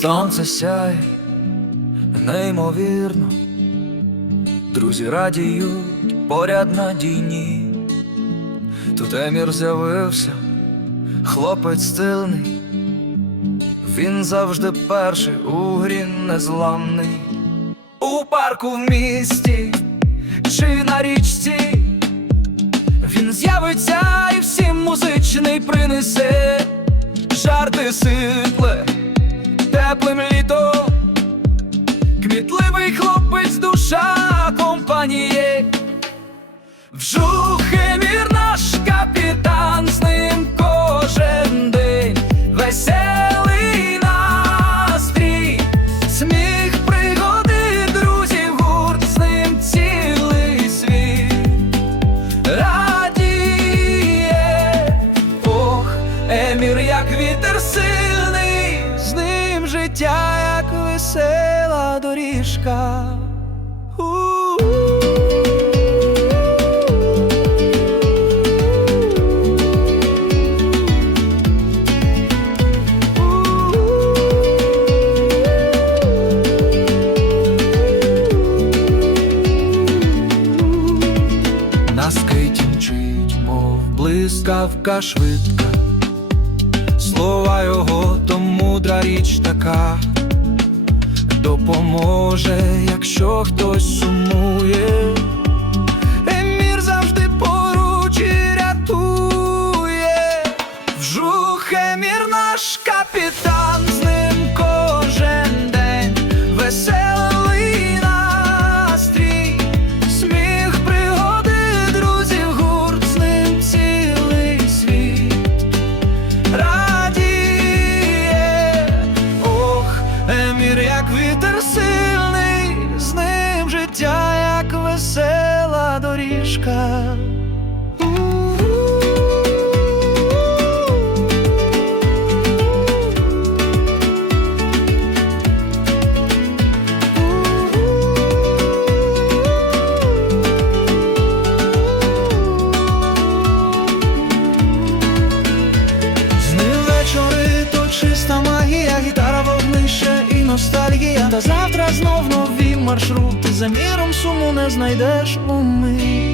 Сонце сяє неймовірно, друзі радіють поряд надійні. Тут Емір з'явився, хлопець стильний, він завжди перший у грі незламний. У парку в місті чи на річці він з'явиться і всім музичний принесе, жарти сипле, теплим літом, кмітливий хлопець, душа компанії. Вжух життя, як весела доріжка. У-у-у. На мов блискавка швидка, слова його то мудра річ така, допоможе, якщо хтось сумує. Ностальгія. Та завтра знов нові маршрути. За міром суму не знайдеш умить.